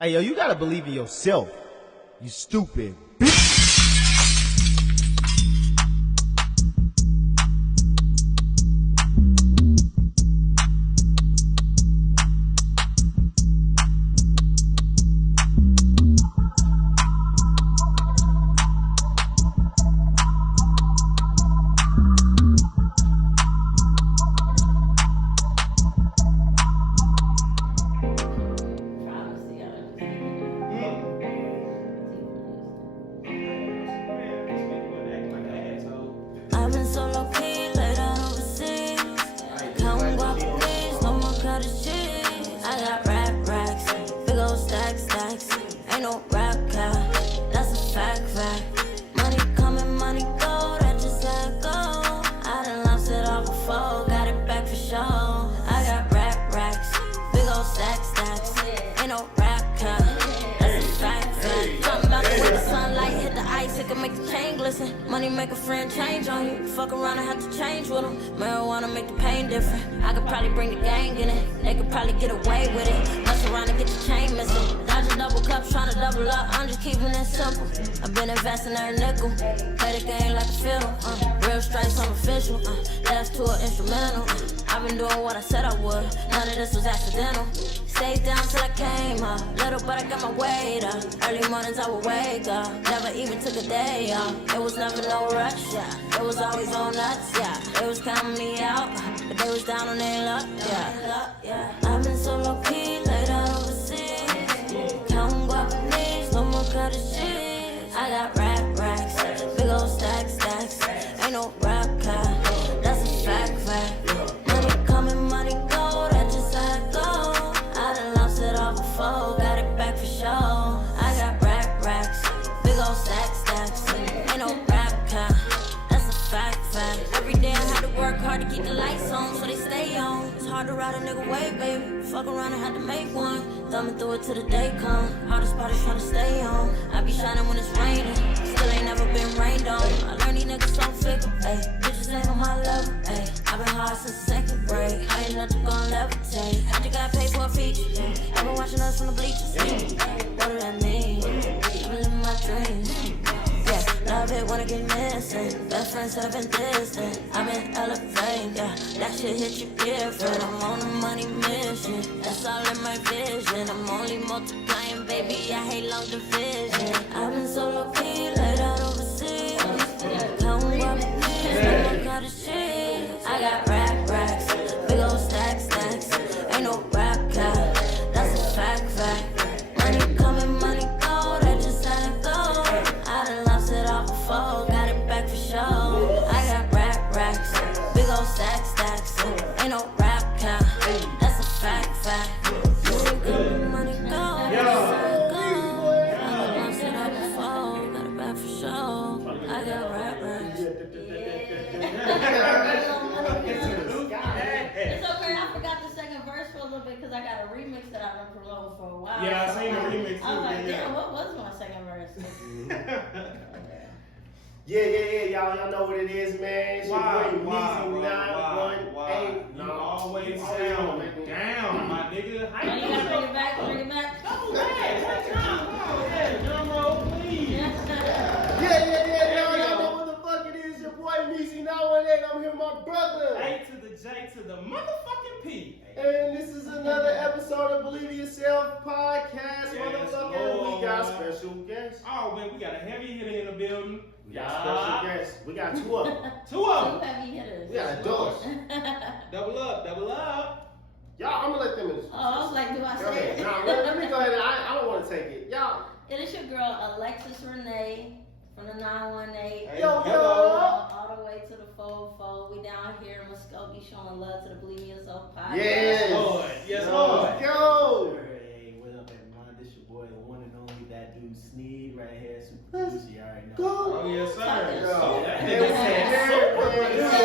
Hey, yo, you gotta believe in yourself. You stupid. Money make a friend change on you. Fuck around and have to change with them. Marijuana make the pain different. I could probably bring the gang in it. They could probably get away with it. Mess around and get the chain missing. Dodging double cups, trying to double up. I'm just keeping it simple. I've been investing every nickel. Play the game like a fiddle. Real stripes, I'm official. Last tour instrumental. I've been doing what I said I would. None of this was accidental. Stayed down till I came up. Little but I got my weight up. Early mornings I would wake up. Never even took a day off. It was never no rush, yeah. It was always on nuts, yeah. It was counting me out, but they was down on their luck, yeah. I've been so low key, laid out overseas. Counting guapanese, no more cut of shit. I got racks, big old stacks. Ain't no rap car, that's a fact. Money coming, money go, that's just how it go. I done lost it all before, got it back for sure. I got racks, big old stacks. Ain't no rap car, that's a fact. Every day I had to work hard to keep the lights on, so they stay on. It's hard to ride a nigga way, baby. Fuck around and had to make one. Thumbing through it till the day come. Hardest part is trying to stay on. I be shining when it's raining. Still ain't never been rained on. I learned these niggas so fickle, ayy. Bitches ain't on my level, ayy. I been hard since second grade. I ain't nothing gonna levitate. I just got paid for a feature. I been watching us from the bleachers. What do that mean? I been living my dreams. Love it when I get missing. Best friends have been distant. I've been elevating, yeah. That shit hit you different. I'm on a money mission. That's all in my vision. I'm only multiplying, baby. I hate long division. I've been so low key, laid out overseas. Counting up no kind of shit. I got racks, big old stacks. Ain't no rap car, that's a fact. Money coming, money go, that just how it go. I done lost it all before, got it back for sure. I got racks, big old stacks. Ain't no rap car, that's a fact. Money coming, money go, that just how it go. I done lost it all before, got it back for sure. I got racks. It's okay, I forgot the second verse for a little bit because I got a remix that I've been promoting for a while. Yeah, I seen the remix too. I was like, yeah. damn, what was my second verse? Yeah, y'all know what it is, man. It's your boy, Meezy 918. You always sound down, my nigga. Oh, you gotta bring it back? Go back. Take time. Yeah, drum roll, please. Yeah, y'all know what the fuck it is. Your boy, Meezy 918. I'm here with my brother. A to the J to the motherfucking P. And this is another episode of Believe in Yourself podcast, Yes, motherfucker. Lord. We got special guests. Oh, man, we got a heavy hitter in the building. We got special guests. We got two of them. Two of Two them. heavy hitters. We got adults. Double up. Y'all, I'm gonna let them in. Oh, I was like, do I Go say ahead. it? Nah, let me go ahead. I don't want to take it. Y'all. It is your girl, Alexis Renee, from the 918. Yo. All the way to the fold. We down here in Muskogee showing love to the Believe in Yourself podcast. Yes, Lord. Yo. Hey, what up, everyone? This your boy, the one and only ThatDudeSneed right here. Super producer, you already know. Go. Oh, yes, sir. Yo. Oh, that Hey, nigga said what's super up, producer.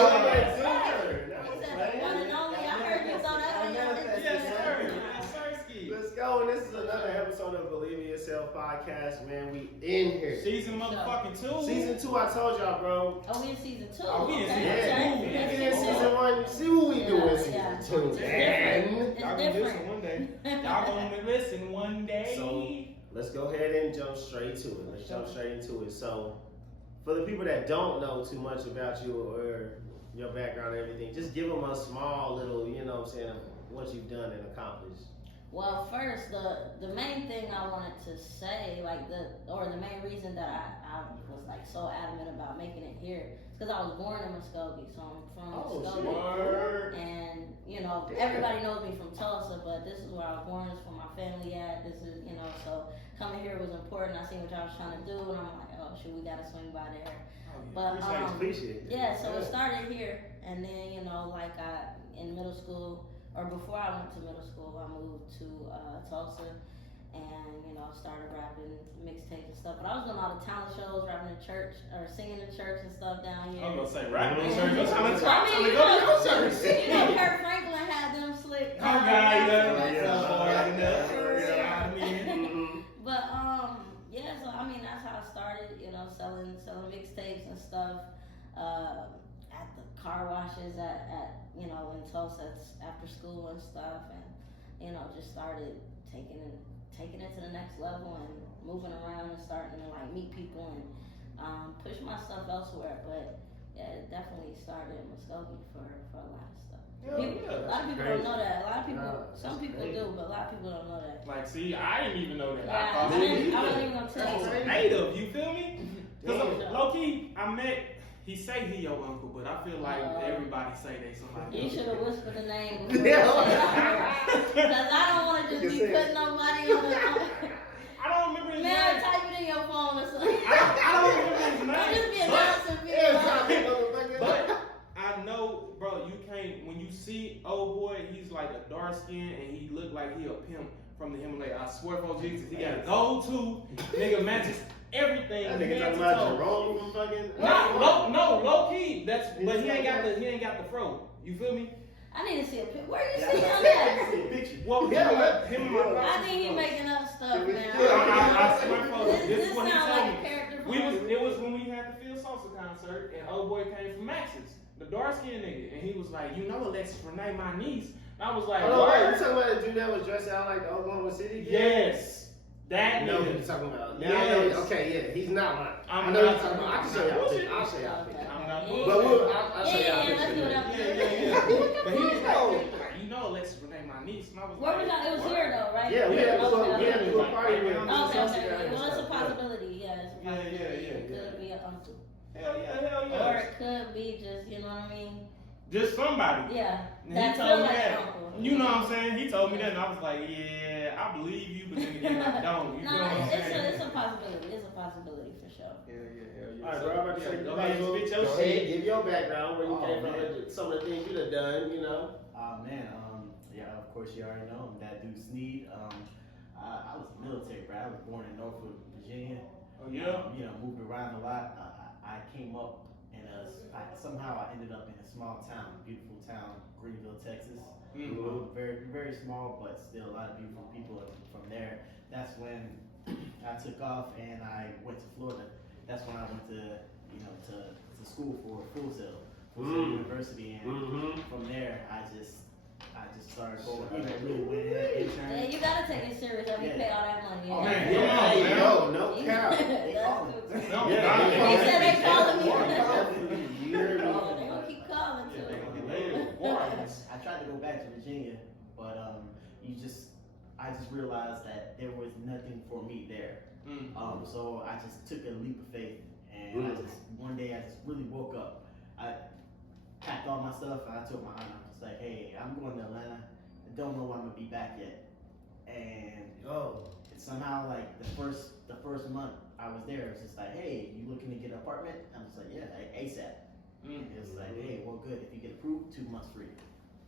One and only, I heard you throw that on your Yes, sir. Yes, sir. Let's go, and this is another episode the Believe in Yourself podcast, man. We in here. Season motherfucking 2. Season 2, I told y'all, bro. Oh, we in season 2. Oh, we in season Yeah, two. we in season 1. See what we do in season 2. It's Man. Y'all gonna listen one day. Y'all gonna listen one day. So let's go ahead and jump straight to it. Let's jump straight into it. So for the people that don't know too much about you or your background and everything, just give them a small little, you know what I'm saying, of what you've done and accomplished. Well, first, the main thing I wanted to say, like the main reason that I was like so adamant about making it here, is because I was born in Muskogee, so I'm from Muskogee. Shit. And you know, everybody knows me from Tulsa, but this is where I was born. This is where my family at. This is, you know, so coming here was important. I seen what y'all was trying to do, and I'm like, oh shoot, we gotta swing by there. But Appreciate it. yeah, so it started here, and then you know, like in middle school. Or before I went to middle school, I moved to Tulsa, and you know, started rapping mixtapes and stuff. But I was doing all the talent shows, rapping in church or singing in church and stuff down here. I'm gonna say rapping in church. I mean, you know, Kurt Franklin had them slick. Oh God, But yeah. So I mean, that's how I started. You know, selling mixtapes and stuff. At the car washes at you know, in Tulsa after school and stuff, and you know, just started taking it to the next level and moving around and starting to like meet people and push myself elsewhere. But yeah, it definitely started in Muskogee for a lot of stuff. A lot of people don't know that. A lot of people, some people do, but a lot of people don't know that. Like, see, I didn't even know that. Yeah, I wasn't even gonna tell you. native, you feel me? Because low key, I met. He say he your uncle, but I feel like everybody say they somebody. You should have whispered the name before you said it. Because I don't want to just be putting nobody on the. I don't remember his Man, name. type it in your phone or something. I don't remember his name. Don't just be announcing people. But I know, bro, you can't. When you see old boy, he's like a dark skin and he look like he a pimp from the Himalaya. I swear for Jesus, he got a gold tooth. Nigga matches everything. That nigga talking about Jerome from fucking. No, low key. But he ain't got the fro. You feel me? I need to see a picture. Where you see him at? Well, him and my I think he making up stuff, man. I swear for This this is what he sound told like me. a character from It was when we had the Phil Salsa concert and old boy came from Max's, the dark skinned nigga, and he was like, you know, Alexis, Renee, my niece. And I was like, Oh, wait, what? you talking about the dude that was dressed out like the Oklahoma City kid? Yes. That No, nigga. you're talking about. Yes. Yeah, I know, okay, yeah, he's not lying. I'm I know not you're talking about. I can show y'all a bullshit. picture. I'll show y'all a picture. I'm not Yeah. But I'll show y'all a Yeah, let's do it picture. up. But he was like, you know, Alexis, Renee, my niece. And I was Where like, was y'all? It was what? here though, right? Yeah, we had to do a Okay. party with him. Okay. Well, it's a possibility. Yeah, it's a possibility. Yeah. It could be an uncle. Hell yeah. Or it could be just, you know what I mean? Just somebody. Yeah. And That he feel told me like that. an uncle. You know what I'm saying? He told me that, and I was like, yeah, I believe you, but then again, I don't. You know what I'm saying? It's a possibility. It's a possibility for sure. Yeah. Alright, bro, I'm about to say, Go ahead and spit your go shit. ahead, give your background, where you Oh, came from, man. some of the things you done done, you know. Man, yeah, of course you already know I'm ThatDudeSneed. I was military, bro. I was born in Norfolk, Virginia. Oh, yeah? You know, moved around a lot. I came up in somehow I ended up in a small town, beautiful town, Greenville, Texas. Very, very small, but still a lot of beautiful people. And from there, that's when I took off and I went to Florida. That's when I went to school for Full Sail University, and from there I just started going. Really went ahead, Yeah, interned. you gotta take it serious. I mean, pay all that money. Oh, man, Yeah. come on, man. No cap. They call it. No, He said they calling me. You heard me. Oh, they gonna keep calling too. I tried to go back to Virginia, but I just realized that there was nothing for me there. So I just took a leap of faith, and one day I just really woke up. I packed all my stuff, and I told my aunt, I was like, hey, I'm going to Atlanta. I don't know when I'm gonna be back yet. And somehow, like the first month I was there, it was just like, hey, you looking to get an apartment? I was like, yeah, like ASAP. It was like, hey, well, good. If you get approved, 2 months free.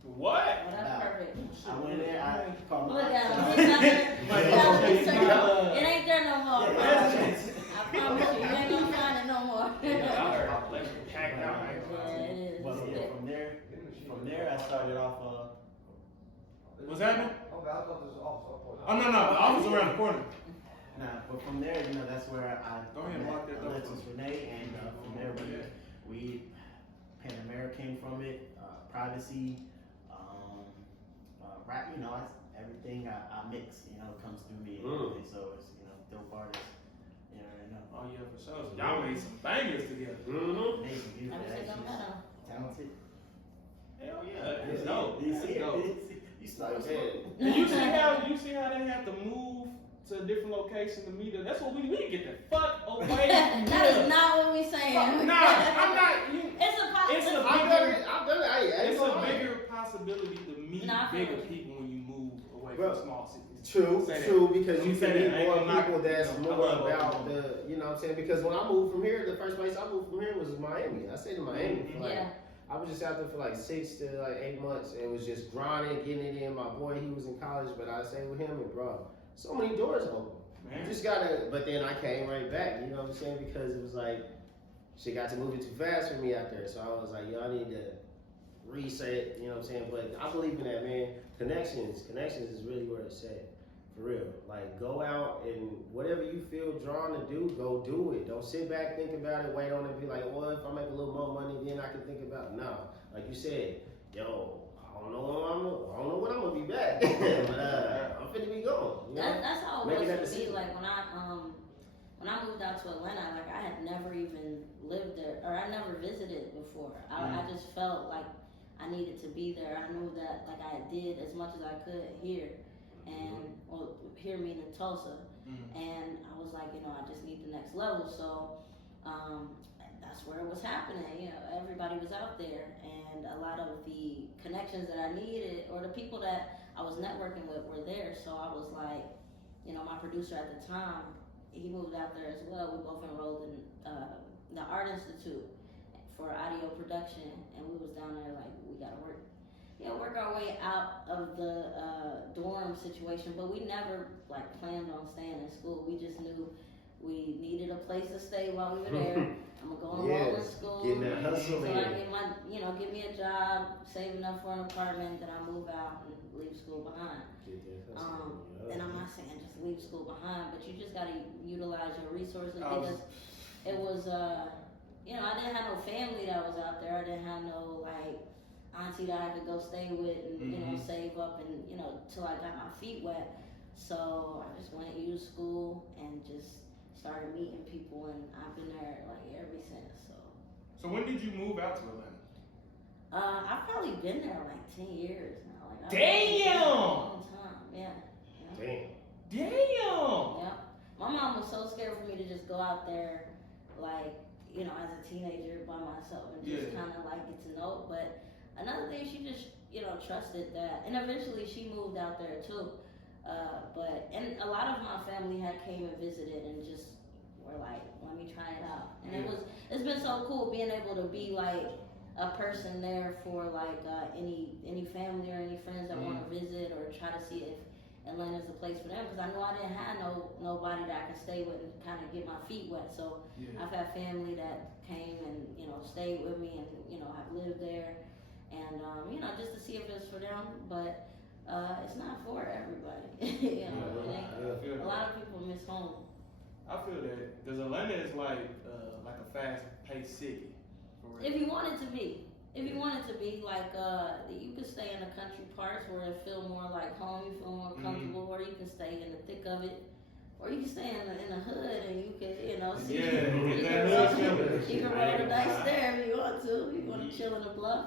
What? Well, that's perfect. I went there. I called my Look at him. aunt. He's not there. It ain't there no more. Yeah, I promise you. You ain't gonna find it no more. Packed out, right? Yeah, it is. But yeah, from there, I started off. What's happening? I thought this was also. Oh, no, the office around the corner. Nah, but from there, that's where I Go ahead and met lock that door. Alexis, Renee, and from there we Pan America came from it, privacy, rap. Everything I mix, comes through me. And everything. So it's dope artists. Right now. Oh yeah, for sure. Y'all made some bangers together. Amazing, beautiful, Never seen actually, them talented. Hell yeah, it's dope. You It's see dope. it? You saw it. And you see how they have to move to a different location to meet us. That's what we need to get the fuck away. That is not what we saying. Nah, I'm not. It's a I've done it. It's a bigger possibility to meet Nah, I feel bigger it. people when you move away Bro, from small cities. True, Say that. because Don't you say can that. meet I ain't more gonna knock people it. that's I more love about Oklahoma. the, what I'm saying? Because when I moved from here, the first place I moved from here was Miami. I stayed in Miami for like, Yeah. I was just out there for like 6 to like 8 months. And it was just grinding, getting it in. My boy, he was in college, but I stayed with him and bro, so many doors open. Man. You just gotta, but then I came right back, you know what I'm saying? Because it was like, shit got to moving too fast for me out there. So I was like, yo, I need to reset, you know what I'm saying? But I believe in that, man. Connections is really where it's at. For real. Like, go out and whatever you feel drawn to do, go do it. Don't sit back, think about it, wait on it, be like, well, if I make a little more money, then I can think about it. No. Like you said, yo, I don't know when I'm gonna be back. But I'm finna be gone. You know? That's how Making it that was for me. decision. Like when I moved out to Atlanta, like I had never even lived there, or I never visited before. I just felt like I needed to be there. I knew that like I did as much as I could here, and well, here meaning Tulsa, and I was like, I just need the next level. So that's where it was happening. Everybody was out there, and a lot of the connections that I needed, or the people that I was networking with, were there. So I was like, my producer at the time, he moved out there as well. We both enrolled in the Art Institute for audio production, and we was down there like, we gotta work our way out of the dorm situation. But we never like planned on staying in school. We just knew we needed a place to stay while we were there. I'm gonna go enroll in school, Getting that hustle so in. I get my, get me a job, save enough for an apartment, then I move out and leave school behind. Get that hustle in. And I'm not saying just leave school behind, but you just gotta utilize your resources because it was, I didn't have no family that was out there. I didn't have no like auntie that I could go stay with and save up and till I got my feet wet. So I just went to school and just started meeting people, and I've been there like ever since. So when did you move out to Atlanta? I've probably been there like 10 years now. Like, Damn! A long time, yeah. Damn. Yeah. My mom was so scared for me to just go out there, like, as a teenager by myself and just kind of like get to know it. But another thing, she just, trusted that. And eventually she moved out there too. And a lot of my family had came and visited and just were like, let me try it out. And it's been so cool being able to be like a person there for like any family or any friends that want to visit or try to see if Atlanta's the place for them, because I know I didn't have nobody that I could stay with and kind of get my feet wet. So I've had family that came and stayed with me and have lived there, and just to see if it's for them. But it's not for everybody. A lot of people miss home. I feel that because Atlanta is like a fast-paced city. For real. If you want it to be. If you want it to be like, you can stay in the country parts where it feel more like home, you feel more comfortable, or you can stay in the thick of it, or you can stay in the hood and you can, see. You can roll the dice there if you want to. You want to chill in the bluff.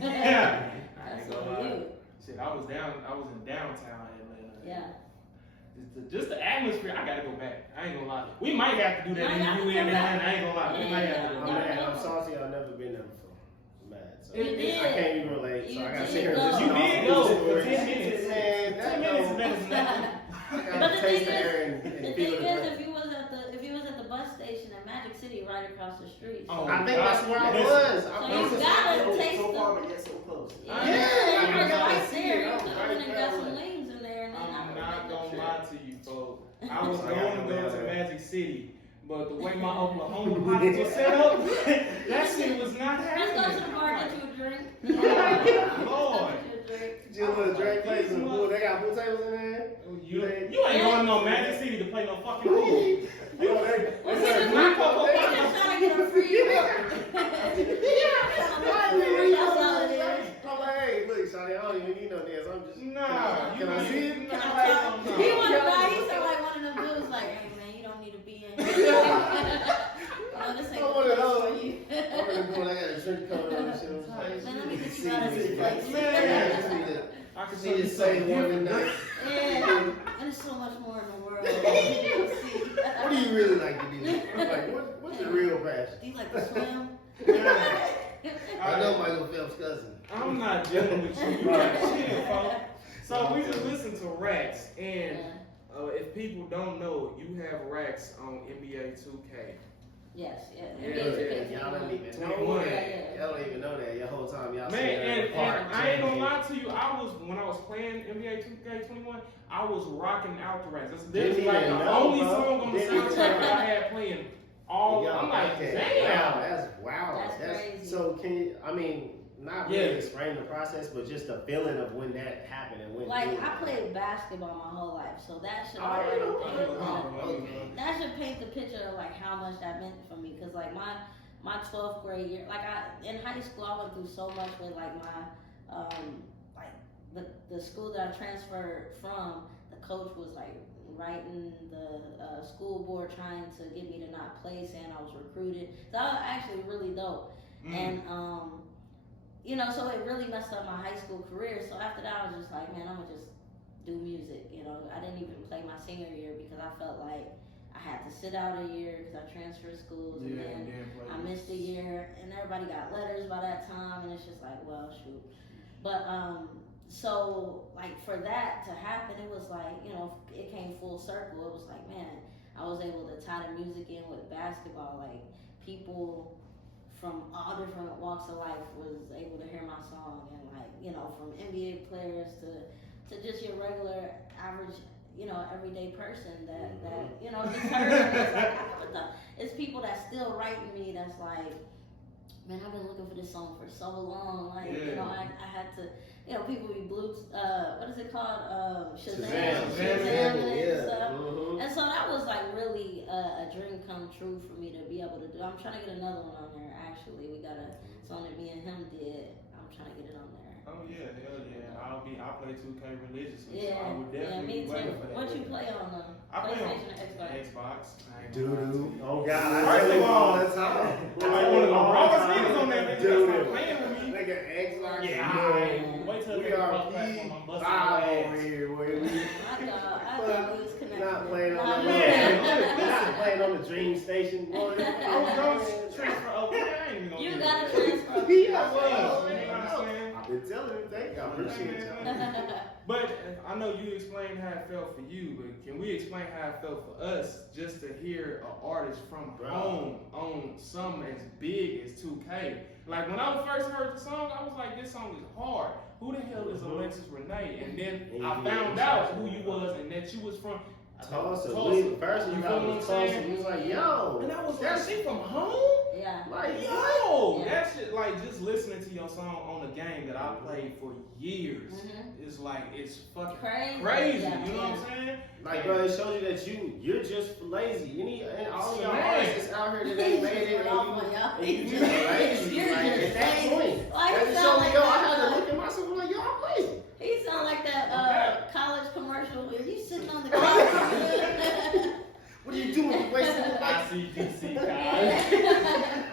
Yeah. That's on you. Shit, I was in downtown Atlanta. Yeah. Just the atmosphere, I gotta go back. I ain't gonna lie. We might have to do that if you in Atlanta. I ain't gonna lie. We might have to go back. I'm salty. I've never been there before. I'm mad. So You did. I can't even relate. So I gotta sit here and go. just You did go for 10 minutes. Man, 10 minutes is better than nothing. I But gotta the taste thing the air is, and feel the breath. if you was at the bus station at Magic City right across the street. Oh, I think that's where I was. So you gotta taste so far, the. but yet so close. Yeah, I you was gotta right see there. it. You I'm could right have got there. some wings in there, and then I'm I not would've gonna lie to you, folks. I was I going got to no go to doubt. Magic City, but the way my Oklahoma pockets were set up, that shit was not Just go to the happening. bar, get you a drink. Lord. Get you a drink. Just with a drink place and pool. They got pool tables in there. You ain't going to no Magic City to play no fucking pool. They serve I'm trying to get a free I'm like, hey, look, Shawty, I don't even need no dance. I'm just. Nah, Can I see it? Can I talk? He want to buy. He sound like one of them dudes. Like, hey man, you don't need to be in here. No, this ain't I'm one of those. for you. I'm really bored. I got a drink coming on and shit. I'm like, Man, let me get you out of this place. man, I can see the same one tonight. Yeah, and there's so much more in the world. What do you really like to do? I'm like, what's your real passion? Do you like to swim? I know Michael Phelps' cousin. I'm not dealing with you. You gotta chill, folks. So we just listened to Racks, and if people don't know, you have Racks on NBA 2K. Yes, yeah. Y'all don't even know that. Y'all don't even know that. Your whole time y'all Man, and I ain't gonna lie to you. When I was playing NBA 2K21, I was rocking out the Racks. This is like the only song on the soundtrack that I had playing. I'm like, damn. Wow. That's crazy. So can you? I mean, not really explain the process, but just the feeling of when that happened and when. Like I played basketball my whole life, so that should already that should paint the picture of like how much that meant for me. Cause like my 12th grade year, like in high school I went through so much with like my like the school that I transferred from. The coach was like writing the school board trying to get me to not play, saying I was recruited. So that was actually really dope. And you know, so it really messed up my high school career. So after that, I was just like, man, I'm gonna just do music. You know, I didn't even play my senior year because I felt like I had to sit out a year because I transferred schools, and then I missed a year, and everybody got letters by that time, and it's just like, well, shoot. But so like for that to happen, it was like, you know, it came full circle. It was like, man, I was able to tie the music in with basketball. Like people from all different walks of life was able to hear my song, and like, you know, from NBA players to just your regular average, you know, everyday person that you know just heard it. It's like, it's people that still writing me that's like, man, I've been looking for this song for so long. Like, you know, I had to, you know, people be what is it called? Shazam and stuff. And so that was like really a dream come true for me to be able to do. I'm trying to get another one on there. Actually, we got a song that me and him did. I'm trying to get it on there. Oh yeah, hell yeah. I play 2K religiously, Yeah, so I would definitely be waiting for that. What you play on I play on PlayStation or Xbox? Xbox. Oh God. First of all, that's how. like one of the rawest niggas on that nigga. Stop playing with me. Nigga, Xbox. Yeah, wait till We are P5 over here, boy. I thought we was connected. Not playing on not playing on the Dream Station, boy. I was gonna transfer over. I ain't even gonna You do gotta that. transfer. I've been telling him, thank you. I appreciate you. But I know you explained how it felt for you, but can we explain how it felt for us just to hear an artist from home on something as big as 2K? Like when I first heard the song, I was like, this song is hard. Who the hell is Alexis Renee? And then I found out who you was and that you was from Tulsa. First you got was Tulsa. He was like, yo. And I was like, she from home? Yeah. Like, yo, that shit, like just listening to your song on a game that I played for years, it's like, it's fucking crazy. Yeah, you know what I'm saying? Like, bro, it shows you that you're just lazy. You need, and all y'all artists out here that ain't made it, and you just lazy. You're like, just at that lazy. point, Like, that you just sound show me, like yo, I that, had to look at myself and like, yo, I'm lazy. He sound like that college commercial where you sitting on the couch. What are you doing? Wasting your life. ICGC, guys.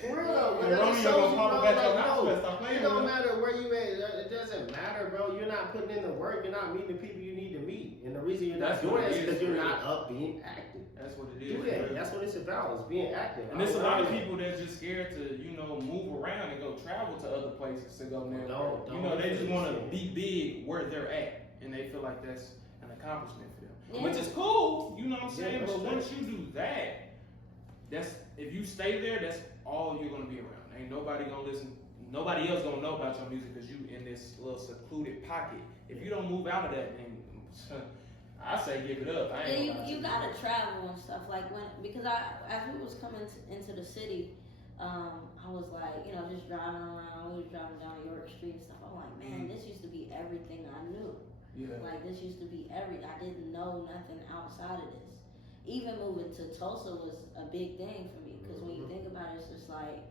For real though, And man. Romeo It shows gonna you, pop bro, up at your like, house, no, stop playing it with don't him. matter where you at. It doesn't matter, bro. You're not putting in the work. You're not meeting the people you need to meet. And the reason you're not That's doing what that it is because is, you're really. not up being active. That's what it is. Do that. really. That's what it's about. It's being active. And there's a lot of people that's just scared to, you know, move around and go travel to other places to go network. Don't You know, they just want to listen. be big where they're at, and they feel like that's an accomplishment for them, Yeah. which is cool. You know what I'm saying? that's But true. once you do that, that's if you stay there, that's all you're gonna be around. Ain't nobody gonna listen. Nobody else gonna know about your music because you in this little secluded pocket. If you don't move out of that, then I say give it up. I ain't Yeah, gonna lie to you gotta travel and stuff like because as we was coming into the city, I was like, just driving around. We was driving down York Street and stuff. I'm like, man, this used to be everything I knew. Yeah. Like, this used to be I didn't know nothing outside of this. Even moving to Tulsa was a big thing for me, because when you think about it, it's just like,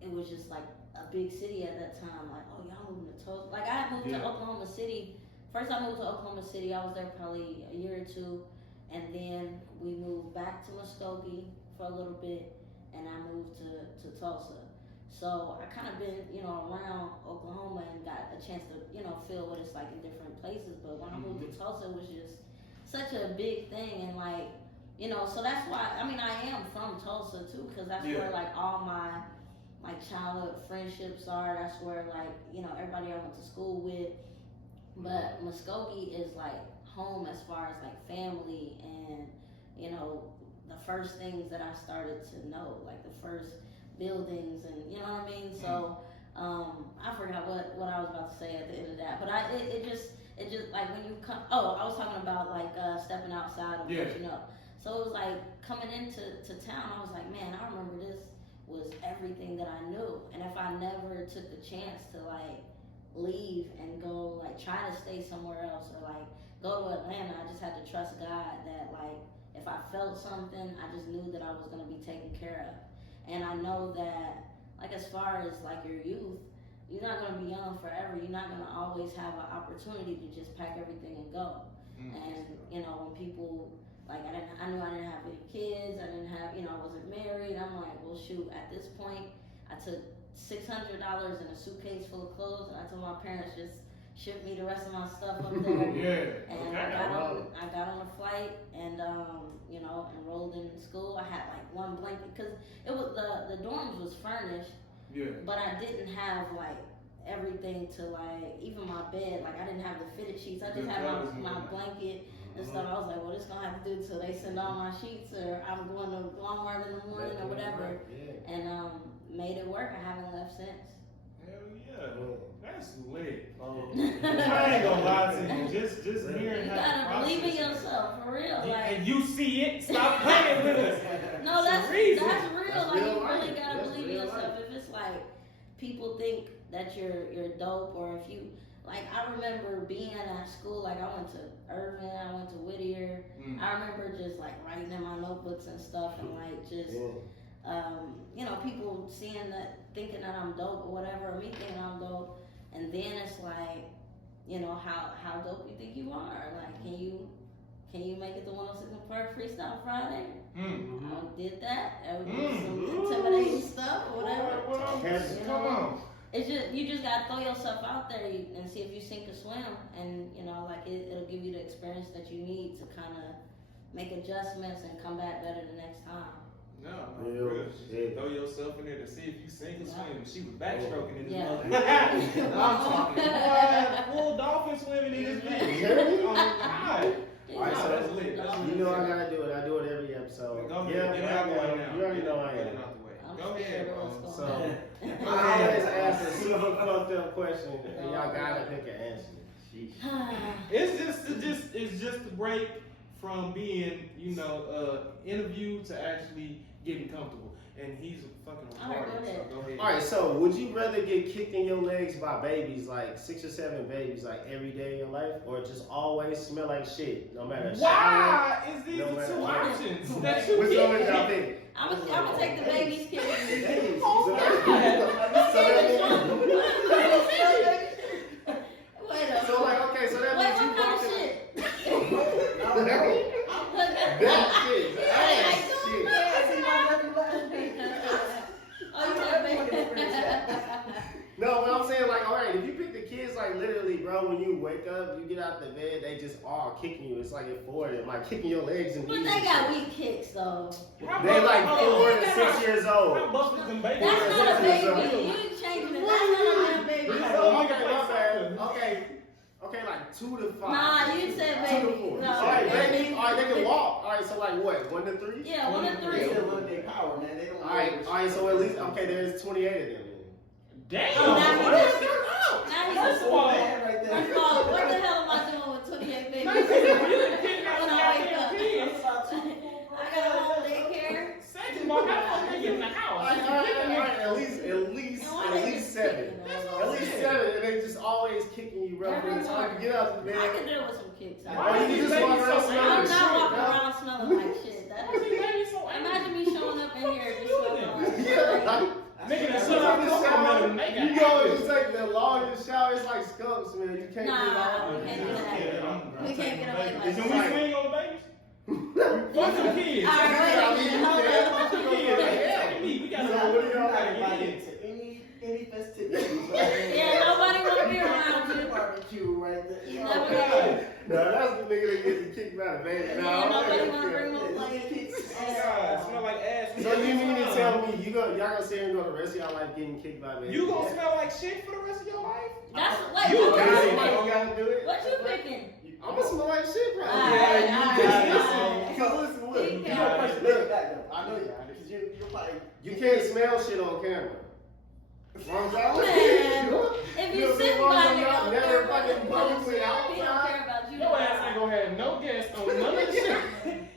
it was just like a big city at that time. Like, oh, y'all moving to Tulsa. Like, I moved to Oklahoma City. First I moved to Oklahoma City, I was there probably a year or two. And then we moved back to Muskogee for a little bit, and I moved to Tulsa. So I kind of been, around Oklahoma and got a chance to, feel what it's like in different places. But when I moved to Tulsa, it was just such a big thing. And like, so that's why, I am from Tulsa too, because that's where like all my childhood friendships are. That's where like, everybody I went to school with. But Muskogee is like home as far as like family and, the first things that I started to know, like the first buildings, and you know what I mean. So I forgot what I was about to say at the end of that, but it just like when you come. Oh, I was talking about like stepping outside of what you know. So it was like coming into town. I was like, man, I remember this was everything that I knew, and if I never took the chance to like leave and go like try to stay somewhere else or like go to Atlanta, I just had to trust God that like if I felt something, I just knew that I was going to be taken care of. And I know that, like, as far as, like, your youth, you're not going to be young forever. You're not going to always have an opportunity to just pack everything and go. And, when people, like, I knew I didn't have any kids. I didn't have, I wasn't married. I'm like, well, shoot, at this point, I took $600 in a suitcase full of clothes, and I told my parents, just ship me the rest of my stuff up there. And I got on a flight and, enrolled in school. I had like one blanket, because it was the dorms was furnished, but I didn't have like everything to like, even my bed, like I didn't have the fitted sheets. I just had my blanket and stuff. I was like, well, this gonna have to do till they send all my sheets, or I'm going to Walmart in the morning or whatever. And made it work. I haven't left since. Hell yeah. That's lit. I ain't gonna lie to you. Just hearing you how gotta believe in yourself, for real. Like, and you see it, stop playing with us. No, that's real. Like, real you life. really gotta That's believe in real yourself. life. If it's like people think that you're dope, or if you like, I remember being at school. Like, I went to Irvin, I went to Whittier. I remember just like writing in my notebooks and stuff, and like just. People seeing that, thinking that I'm dope or whatever, or me thinking I'm dope, and then it's like, how dope you think you are? Like, can you make it to 106 and Park Freestyle Friday? I did that. I did some intimidating stuff or whatever. Come on. It's just, you just gotta throw yourself out there and see if you sink or swim, and it'll give you the experience that you need to kind of make adjustments and come back better the next time. No, throw yourself in there to see if you sink or swim. She was backstroking in this mother. I'm talking full dolphin swimming in this bitch. Oh God. Alright, so that's lit. I gotta do it. I do it every episode. Go ahead. Get out the way now. You already know I Get am. it out the way. I'm Go ahead, bro. So I always ask a super fucked up question, and y'all gotta pick an answer. It's just a break from being, interviewed to actually getting comfortable. And he's a fucking retarded, so go ahead. Alright, so would you rather get kicked in your legs by babies, like 6 or 7 babies, like every day in your life, or just always smell like shit, no matter Why is these no the matter two what? options that you Which get? one y'all think? I'm gonna take the baby's care. Babies. Wait up. So like, okay, so that means you what kind of walking. shit? That shit, ass shit. Oh, you said baby. No, but I'm saying like, alright, if you pick the kids, like literally, bro, when you wake up, you get out the bed, they just all kicking you. It's like at 4 of them, like kicking your legs and But knees they and got shit. weak kicks though. They like 4 and 6 years How old. busted them babies? That's not a that's baby. You ain't changing it. That's not a damn baby. Okay, my bad. Okay, like 2 to 5. Nah, you said 2 to baby. 4. No, Alright, baby. baby. Alright, they can walk. Alright, so like what? 1 to 3? Yeah, 1 to 3. They still limit their power, man. They don't. Alright, so at least there's 28 of them. Damn! Oh, now he Let's just- get out! Now That's he's all bad right First there. of all, what the hell am I doing with 28 babies? You done kicked out When the I wake goddamn up. kids. I got a home daycare. Second of all, how the fuck they get in the house? motherfucker time to get out the I bed. can deal with some kicks. Why you these just walk babies around so smelling I'm shit, not walking bro? around smelling like shit. Why these babies so angry? Imagine me showing up in here just smelling like Yeah, like, Nigga, that you shit go out in the the shower, shower, make you it go happen. and take the longest shower, it's like skunk smell. You can't get it Nah, off. we can't do that. We can't get away like Can we that. swing on the babies? Fuck them kids. All right, wait a minute, hold up. Fuck them kids. Hey, me, we gotta So what do y'all gotta like get Invite in. it to any festivities. Yeah, nobody want to be around you. Barbecue right there. You Oh, never God. know. No, that's the nigga that gets the kick by the baby. Yeah, nobody want to bring no plates. Oh God, smell like ass. So you mean to tell me y'all gonna sit here and go the rest of y'all life getting kicked by baby? You gonna smell like shit for the rest of your life? That's wait. You What got you it. You picking? gotta do it. What you picking? I'm gonna smell like shit, bro. Alright, you alright, got it. alright. So listen, look, You you can't- know, person, look back though. I know you, because you're probably. You can't smell shit on camera. Wrong side? Man, You if you don't sit see wrong by side, me, y'all on never camera, fucking publicly he don't care outside. about you. Your ass ain't gonna have no guest on none of the shit.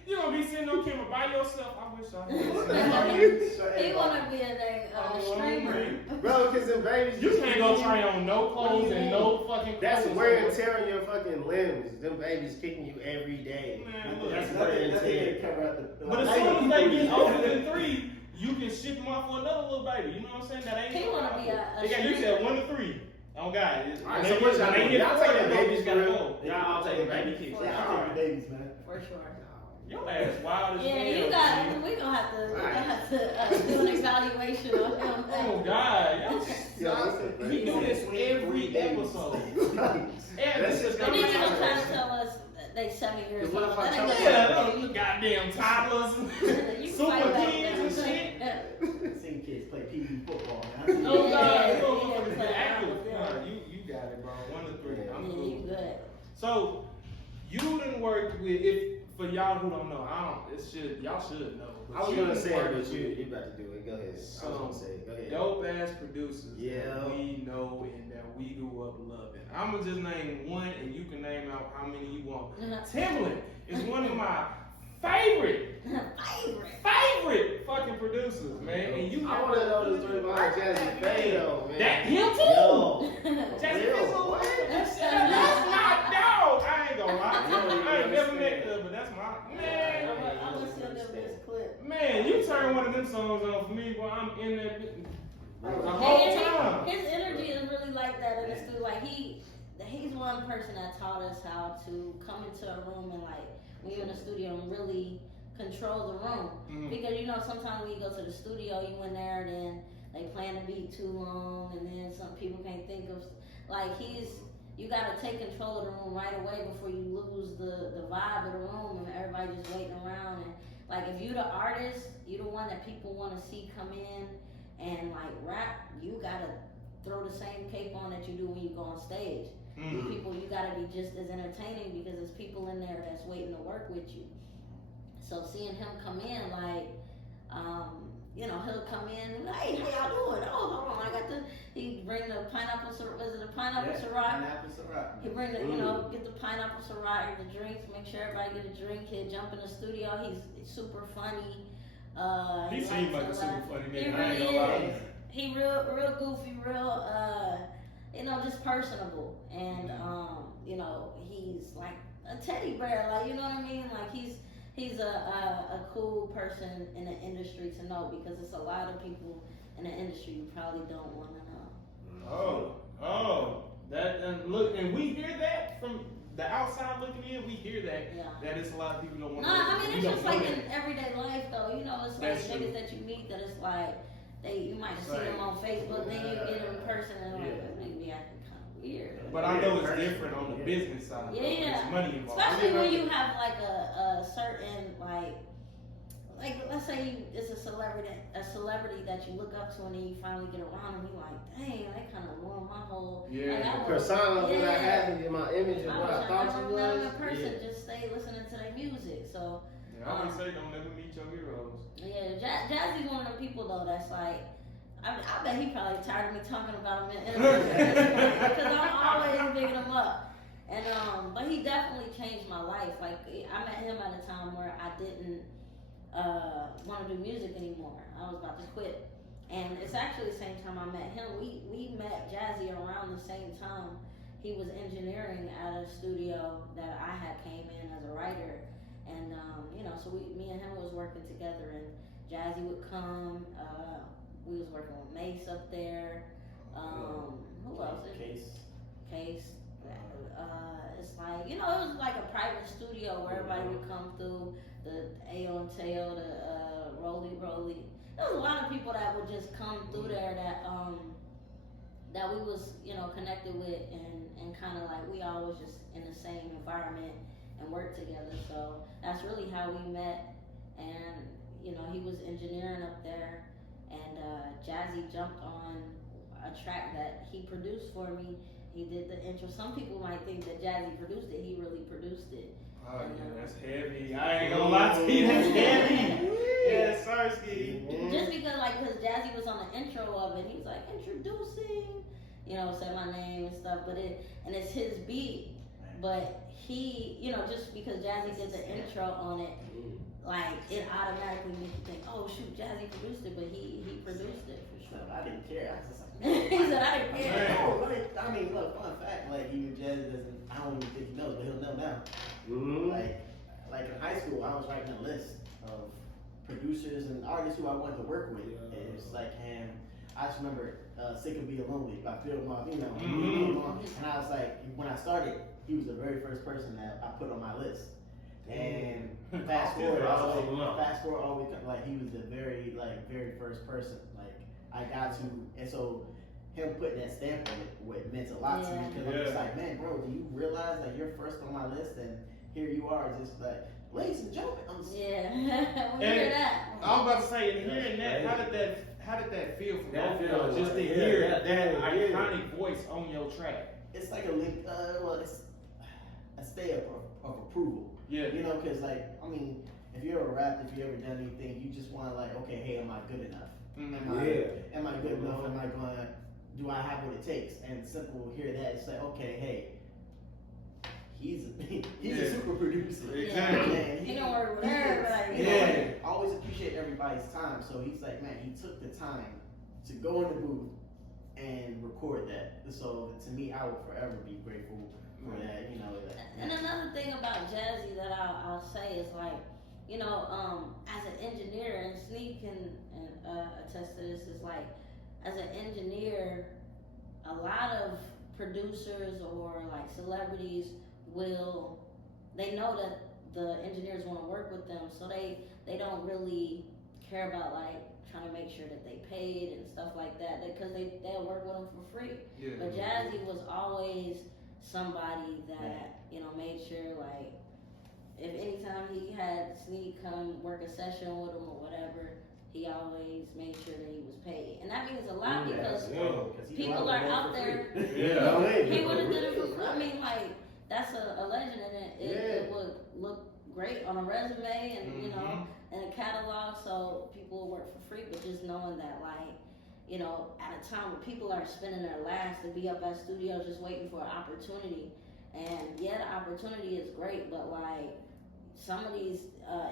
You gonna be sitting on camera by yourself. I wish I had. He wanna be a streamer. Bro, because them babies. You can't go try on no clothes and no fucking That's clothes. wear and tear on your fucking limbs. Them babies kicking you every day. Man, look, That's Nothing- wear and nothing tear. to cover up the. But as soon as they get older than 3, you can ship them off for another little baby. You know what I'm saying? That ain't. He wanna be a They got you said 1 to 3. Oh God. Alright, so what y'all doing? Y'all taking babies gotta for go. real? Y'all all taking baby kicks. Yeah, I'll take the babies, man. For sure. Your ass wild as Yeah, hell. you got. We gonna have to do an evaluation on him. Oh God. Yeah, We do this every episode. That's just And then you gonna gonna try to tell us that they 7 years What old. if I That tell ain't you- gonna Yeah, work. those goddamn toddlers, You super fight back kids and then. shit. Seen kids play PE football, man. Oh God, Yeah, you don't yeah, motherfuckers be yeah. active. You got it, bro. 1 to 3. I'm Yeah, cool. you good. So you done worked with for y'all who don't know, y'all should know. but I was you gonna done say it, worked but you with about to do it. Go ahead. I was gonna say it. Go ahead. dope ass producers Yeah. that we know and that we grew up loving. I'ma just name one and you can name out how many you want. Timbaland is one of my favorite fucking producers, man. And you I wanna know the story behind Jazzy Faye though, man. That him too. Yo. Jazzy Real, Faye, what? that's my dog. I ain't gonna lie. I ain't never met her, but that's my man. I'm gonna send them this clip. Man, you turn one of them songs on for me, boy. I'm in that bitch the whole And time. his energy is really like that in the studio. Like he's one person that taught us how to come into a room and like when you're in the studio and really control the room. Mhm. Because you know sometimes when you go to the studio, you in there, then they playing the beat too long, and then some people can't think of like you gotta take control of the room right away before you lose the vibe of the room and everybody just waiting around. And like if you the artist, you the one that people want to see come in and like rap, you gotta throw the same cape on that you do when you go on stage. People, you gotta be just as entertaining because there's people in there that's waiting to work with you. So seeing him come in, like, you know, he'll come in, hey, how y'all doing? Oh, hold on, he bring the pineapple, was it the pineapple Ciroc? Pineapple Ciroc. He bring the, you know, get the pineapple Ciroc, the drinks, make sure everybody get a drink. He'll jump in the studio. He's super funny. He seems like a super funny He nigga. I ain't really gonna lie. is. He real goofy, real, you know, just personable. And, you know, he's like a teddy bear, like, you know what I mean? Like he's a cool person in the industry to know because it's a lot of people in the industry you probably don't want to know. And we hear that from the outside looking in. We hear that. Yeah. That it's a lot of people don't want. No, I mean it's you just don't like know in that. everyday life though. You know, it's like That's true. niggas that you meet that it's like you might see them on Facebook, then you get them in person and like Yeah. that nigga be acting kind of weird. But I know it's different on the business side. though. Yeah. There's money involved. Especially when you have like a certain like let's say it's a celebrity that you look up to and then you finally get around and you like, dang, that kind of ruined my whole Yeah. like, I was- Persona, what I yeah. had in my image of I what I wish thought I you never met was. him in person. Yeah. Just stay listening to their music. So Yeah, I always say don't never meet your heroes. yeah, Jazzy's one of the people though that's like, I bet he probably tired of me talking about him in interviews because I'm always bigging him up. And but he definitely changed my life. Like I met him at a time where I didn't want to do music anymore. I was about to quit. And it's actually the same time I met him. We met Jazzy around the same time. he was engineering at a studio that I had came in as a writer, and so me and him was working together, and Jazzy would come. We was working with Mace up there. Who else? Case. It's like it was like a private studio where everybody would come through. The Ayo and Teo, the Rolly. There was a lot of people that would just come through there that we was connected with, and kind of like we all was just in the same environment and worked together. So that's really how we met. And he was engineering up there, and Jazzy jumped on a track that he produced for me. He did the intro. Some people might think that Jazzy produced it. He really produced it. Oh yeah, that's heavy. I ain't gonna lie to you, that's heavy. Yes, Sarsky. Just because Jazzy was on the intro of it, he's like introducing, said my name and stuff. But it's his beat. But he, just because Jazzy did the intro on it, like it automatically makes you think, oh shoot, Jazzy produced it, but he produced it for sure. I didn't care. I was just like, he said I didn't care. No, I mean, look, fun fact, like even Jazzy doesn't. I don't even think he knows, but he'll know now. Like in high school, I was writing a list of producers and artists who I wanted to work with. And it's like, I just remember "Sick of Being Lonely" by Phil Marvino. And I was like, when I started, he was the very first person that I put on my list. And fast forward, always like he was the very first person. Like I got to, and so him putting that stamp on it, what meant a lot to me, because I'm just like, man, bro, do you realize that you're first on my list, and here you are, just like, ladies and gentlemen, we hear that. I was about to say, and hearing that, how did that feel for both of y'all? Just to hear that iconic voice on your track. It's like a link. It's a stay of approval. Yeah. Because like, I mean, if you ever rapped, if you ever done anything, you just want to like, okay, hey, am I good enough? Am I good enough? Am I going? Do I have what it takes? And simple hear that, it's like, okay, hey, he's a super producer. Exactly. He don't work with everybody. I always appreciate everybody's time. So he's like, man, he took the time to go in the booth and record that. So to me, I will forever be grateful for that. And another thing about Jazzy that I'll say is like, as an engineer, and Sneed can attest to this, is like, as an engineer, a lot of producers or like celebrities they know that the engineers want to work with them, so they don't really care about like trying to make sure that they paid and stuff like that, because they'll work with them for free. But Jazzy was always somebody that made sure, like, if anytime he had Sneed come work a session with him or whatever, he always made sure that he was paid. And that means a lot, because people are out there. He would have did it for free. I mean, like, that's a legend, and it would look great on a resume and in a catalog, so people will work for free. But just knowing that, like, at a time where people are spending their last to be up at studios just waiting for an opportunity, and the opportunity is great, but like, some of these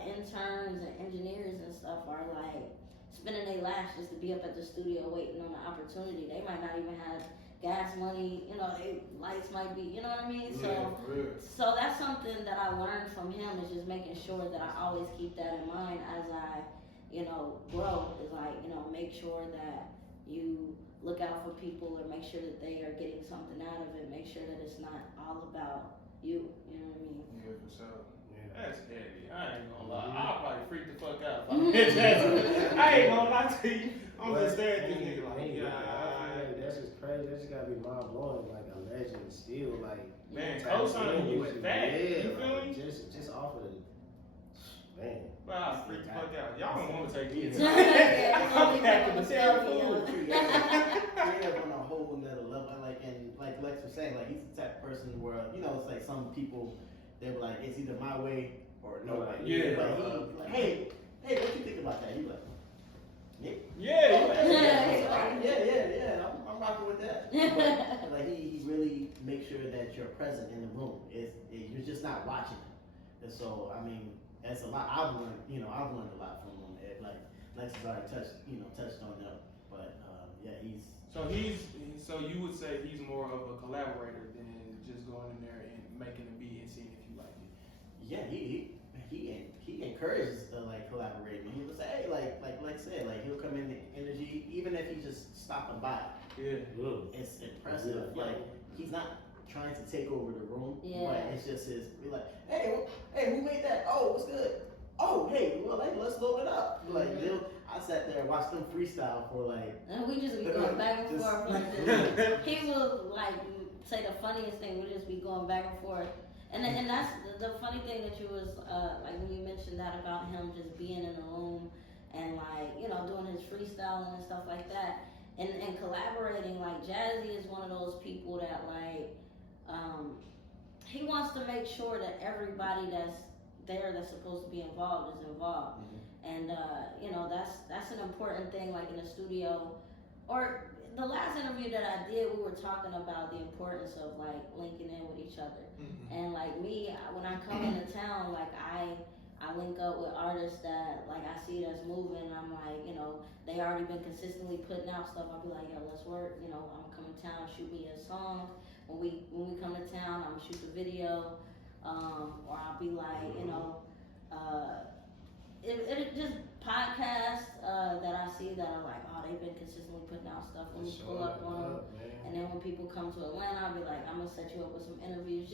interns and engineers and stuff are like spending their last just to be up at the studio waiting on the opportunity. They might not even have gas money, lights might be, you know what I mean? So that's something that I learned from him, is just making sure that I always keep that in mind as I, grow, is like, make sure that you look out for people, or make sure that they are getting something out of it, make sure that it's not all about you, you know what I mean? Yeah, for sure. That's heavy. I ain't gonna lie. I'll probably freak the fuck out if I'm Jazzy. I ain't gonna lie to you. I'm just staring at this nigga like, that's just crazy. That just gotta be mind blowing. Like a legend still, like, man, co-signing you with that. You feel me? Just off of the man. Well, I'll freak the fuck out. Y'all don't want to take me. I'm back to the food. Yeah, on a whole nother level. And like Lex was saying, like, he's the type of person where it's like some people, they were like, it's either my way or no way. Yeah. Like, hey, what you think about that? You like, yeah. I'm rocking with that. But, like, he really makes sure that you're present in the room. You're just not watching him. And so, I mean, that's a lot. I've learned a lot from him. Like Lex has already touched on them. But he's So you would say he's more of a collaborator than just going in there and making a beat and seeing if you like it. Yeah, he encourages like collaborating. He was hey, like I said, like he'll come in the energy, even if he just stopping by. Yeah. It's impressive. Yeah. Like he's not trying to take over the room, Yeah. but it's just his. Be like, hey, who made that? Oh, what's good? Oh, hey, well, like, let's load it up. Like, I sat there and watched them freestyle for like. And we just be going back and forth like this. He will like say the funniest thing. We just be going back and forth. And that's the funny thing that you was like when you mentioned that about him just being in the room and like doing his freestyling and stuff like that and collaborating. Like Jazzy is one of those people that like he wants to make sure that everybody that's there that's supposed to be involved is involved. And that's an important thing, like in the studio. Or the last interview that I did, we were talking about the importance of like linking in with each other. And like me, when I come into town, like I link up with artists that like I see that's moving. I'm like, they already been consistently putting out stuff. I'll be like, yo, let's work. I'm gonna come to town, shoot me a song. When we come to town, I'm gonna shoot the video. Or I'll be like, it just podcasts that I see that are like, oh, they've been consistently putting out stuff. When we pull up on them, and then when people come to Atlanta, I'll be like, I'm gonna set you up with some interviews.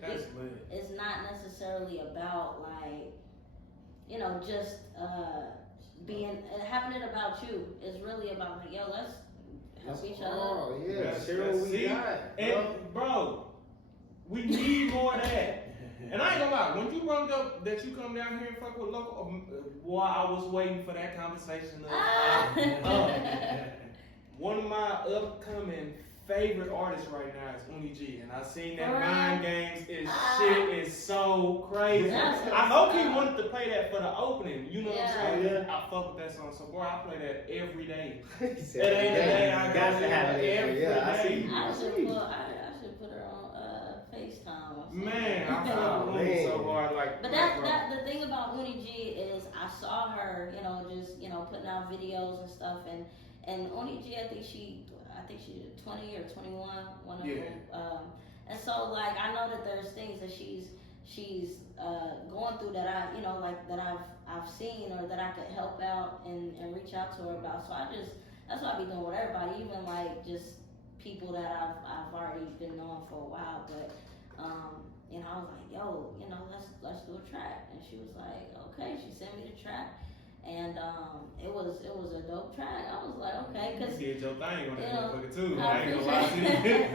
That's lit. It's not necessarily about like, just having it about you. It's really about like, yo, let's help each other. Oh yeah, That's share what we got. And bro, we need more of that. And I ain't gonna lie, when you brought up that you come down here and fuck with local, boy, I was waiting for that conversation. One of my upcoming favorite artists right now is Uni G, and I seen that Mind Games. Shit is so crazy. I low-key wanted to play that for the opening. You know what I'm saying? Yeah. I fuck with that song, so boy, I play that every day. He said, That ain't the day I got got to have it every I see day. you. I should put her on FaceTime or something. Man, I felt Uni so hard. Like, But that the thing about Uni G is I saw her, just putting out videos and stuff, and Uni G, I think she's 20 or 21, one of them. And so like I know that there's things that she's going through that I've seen or that I could help out and reach out to her about. So that's what I be doing with everybody, even like just people that I've already been knowing for a while. But I was like, yo, let's do a track, and she was like, okay. She sent me the track. And it was a dope track. I was like, okay, because you did your thing on that motherfucker too. I I ain't gonna lie to you.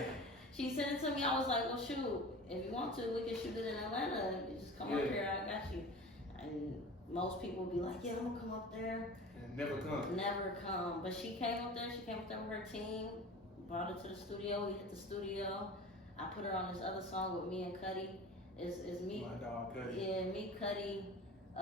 She sent it to me. I was like, well, shoot, if you want to, we can shoot it in Atlanta. You just come up here. I got you. And most people would be like, yeah, I'm gonna come up there. And never come. But she came up there. She came up there with her team. Brought her to the studio. We hit the studio. I put her on this other song with me and Cuddy. Is me? My dog Cuddy. Yeah, me, Cuddy. I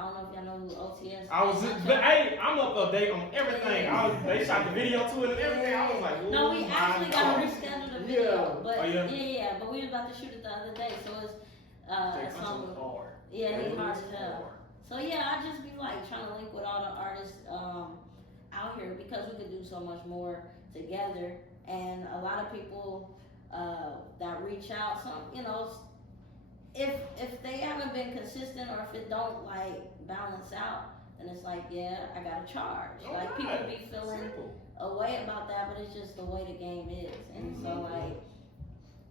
don't know if y'all know who OTS is. I'm up to date on everything. They shot the video to it and everything. I was like, no, we actually got to reschedule the video. Yeah. But but we was about to shoot it the other day, so it's a song. Hard. Yeah, he's hard as hell. So yeah, I just be like trying to link with all the artists out here because we could do so much more together. And a lot of people that reach out, if they haven't been consistent or if it don't like balance out, then it's like, yeah, I gotta charge. Like people be feeling a way about that, but it's just the way the game is. And so like,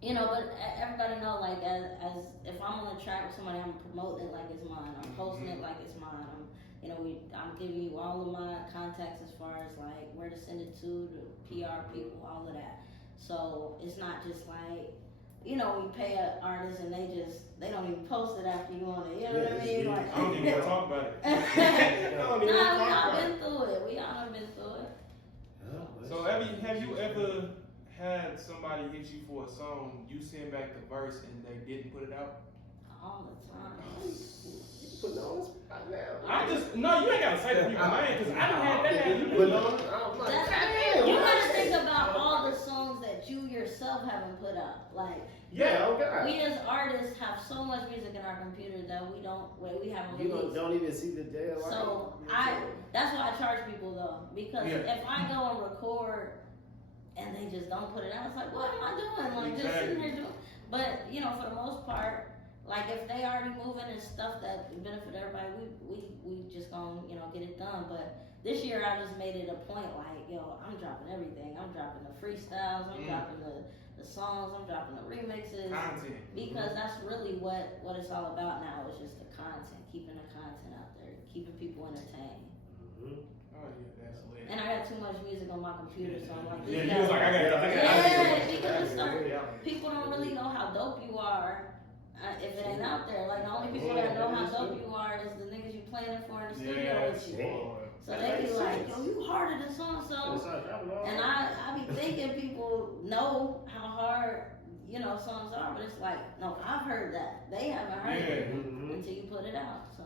but everybody know like as if I'm on a track with somebody, I'm promoting it like it's mine. I'm posting it like it's mine. I'm giving you all of my contacts as far as like where to send it to, the PR people, all of that. So it's not just like, we pay an artist and they don't even post it after you on it. You know what I mean? Like, I don't even want to talk about it. we all been through it. We all have been through it. So have you ever had somebody hit you for a song, you send back the verse and they didn't put it out? All the time. Putting on the spot now. You ain't gotta say that people man, because I done had that happen. You gotta think about all the songs that you yourself haven't put out. Like, we as artists have so much music in our computer that we haven't released. You don't even see the day of life. So that's why I charge people though, because if I go and record and they just don't put it out. It's like, what am I doing? Like just sitting there doing. But you know, for the most part, like if they already moving and stuff that benefit everybody, we just gonna get it done. But this year I just made it a point, like yo, I'm dropping everything. I'm dropping the freestyles. I'm dropping the songs. I'm dropping the remixes. Content. Because that's really what it's all about now. It's just the content, keeping the content out there, keeping people entertained. Oh yeah, that's lit. And I got too much music on my computer, so I'm like, Yeah, you was like, I got because people don't really know how dope you are if it ain't out there. Like the only people that know how dope you are is the niggas you playing it for in the studio with you. So they be like, yo, you harder than so and so. And I be thinking people know how hard songs are, but it's like, no, I've heard that. They haven't heard it until you put it out. So.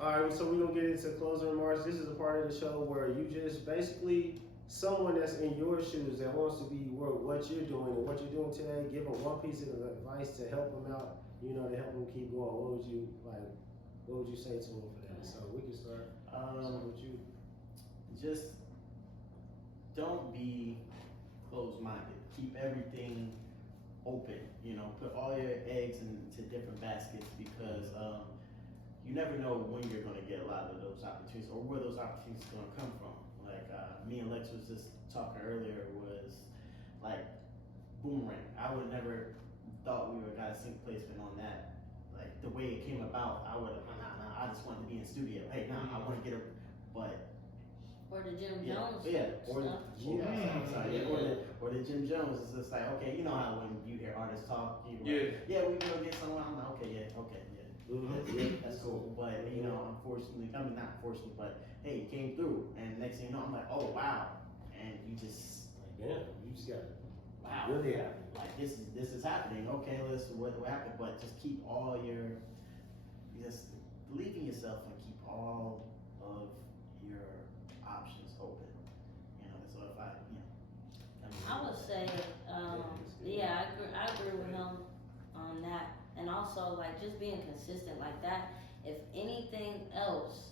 Alright, so we're gonna get into closing remarks. This is a part of the show where you just basically someone that's in your shoes that wants to be what you're doing and what you're doing today, give them one piece of advice to help them out, to help them keep going. What would you say to them for that? So we can start with you. Just don't be closed-minded. Keep everything open. Put all your eggs into different baskets because you never know when you're going to get a lot of those opportunities or where those opportunities are going to come from. Like me and Lex was just talking earlier was like Boomerang. I would have never thought we would have got a sync placement on that. Like the way it came about, I would have, I just wanted to be in studio. Hey, I want to get Or the Jim Yeah, Jones. or stuff. or the Jim Jones. It's just like, okay, you know how when you hear artists talk, we gonna get someone. I'm like, okay, that's cool. But unfortunately, not unfortunately, but hey, it came through, and next thing you know, I'm like, oh wow, and you just you just got it. Wow, really happening. Like this is happening. Okay, what happened? But just keep all just believe in yourself and keep all of your options open. So if I would say, I agree with him on that, and also like just being consistent like that. If anything else,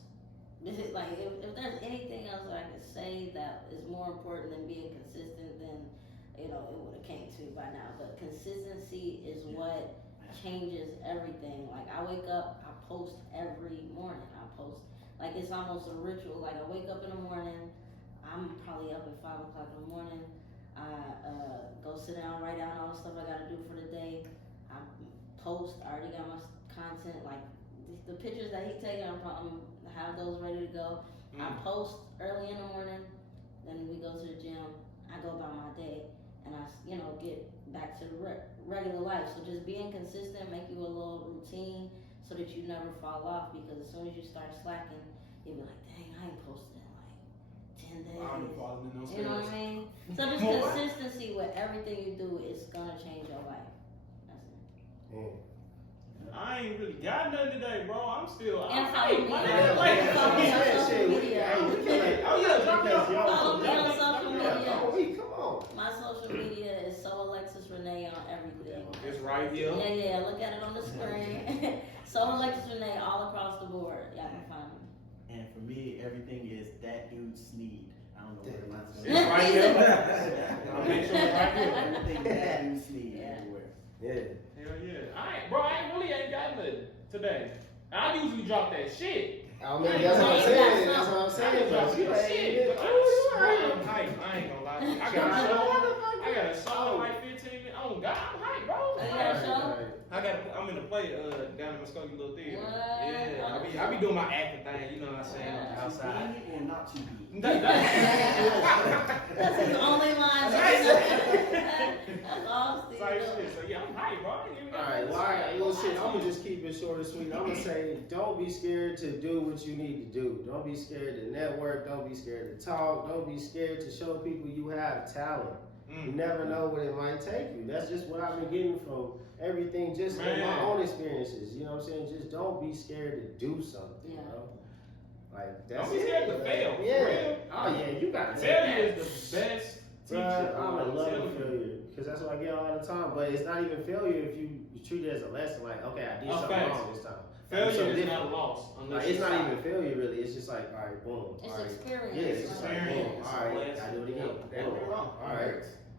like if there's anything else that I could say that is more important than being consistent, then it would have came to by now. But consistency is what changes everything. Like I wake up, I post every morning. I post. Like it's almost a ritual. Like I wake up in the morning, I'm probably up at 5 o'clock in the morning. I go sit down, write down all the stuff I gotta do for the day. I post. I already got my content. Like the pictures that he taking, I'm have those ready to go. I post early in the morning. Then we go to the gym. I go about my day, and I get back to the regular life. So just being consistent, make you a little routine. So that you never fall off, because as soon as you start slacking, you'll be like, dang, I ain't posted in like 10 days. You know what I mean? So just consistency with everything you do is gonna change your life. That's it. I ain't really got nothing today, bro. I'm still. And follow me on social media. Follow me on social media. Come on. My social media is so Alexis Renee on everything. It's right here. Yeah, look at it on the screen. So Alexis Renee all across the board. Y'all can find me. And for me, everything is ThatDudeSneed. I don't know where mine's going. It's right here. I'll make sure it's right here. Everything ThatDudeSneed everywhere. Yeah. Hell yeah. I really ain't got nothing today. I usually drop that shit. I mean, that's what I'm saying. That's what I'm saying. Drop But shit. I'm hype. I ain't gonna lie. I got a show like 15 minutes. Oh God, I'm hype, bro. You got a show? I'm in the play down in Muskogee Little Theater. What? Yeah, I be doing my acting thing, you know what I'm saying, on the outside. To be or not to be? That's his only line. That's all Steve Type does. shit. So yeah, I'm hype, bro. I'm gonna just keep it short and sweet. I'm gonna say, don't be scared to do what you need to do. Don't be scared to network. Don't be scared to talk. Don't be scared to show people you have talent. You never know what it might take you. That's just what I've been getting from everything, just in my own experiences. You know what I'm saying? Just don't be scared to do something. You know, like that's don't be scared to fail. Yeah. Real. Oh yeah, you got to. Failure is the best teacher. I'm in love with failure because that's what I get all the time. But it's not even failure if you treat it as a lesson. Like, okay, I did something wrong this time. Failure is not a loss. Like, it's not even failure really. It's just like, all right, boom. It's all right. experience. Yeah, it's just like, boom. Experience. All right, I do it again. Boom. All right.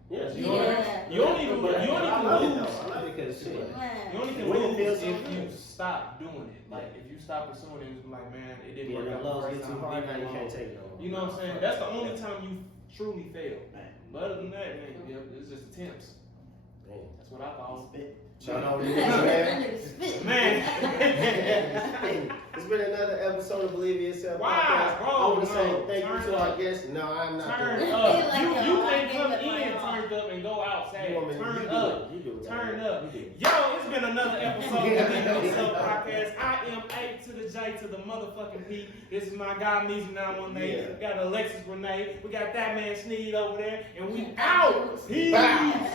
Yeah, You don't even I love it lose. though. I love it because shit. Man. You only can When it lose feels so if good. you stop doing it. Like if you stop pursuing it, it's like, man, it didn't Yeah, work the out. loves the get first too time, hard leave now. it You alone. can't take it no more. You know what I'm saying? That's the only time you truly fail. But other than that, man, it's just attempts. Man. That's what I thought. Shout out to you, man. Man. It's been another episode of Believe in Yourself. Wow, podcast. bro, I want to no, say thank turn you to our up. guests. No, I'm not. Turn doing up. Like, You yo, I can't gave come it my in all. turned up and go out sad. You want me to- you Turn do up. it. You do it. Turn You up. do it. Yo, it's been another episode of Believe in Yourself podcast. I am A to the J to the motherfucking P. This is my guy, Meezy 918. Yeah. We got Alexis, Renee. We got ThatDudeSneed over there. And we out. Peace. Bye.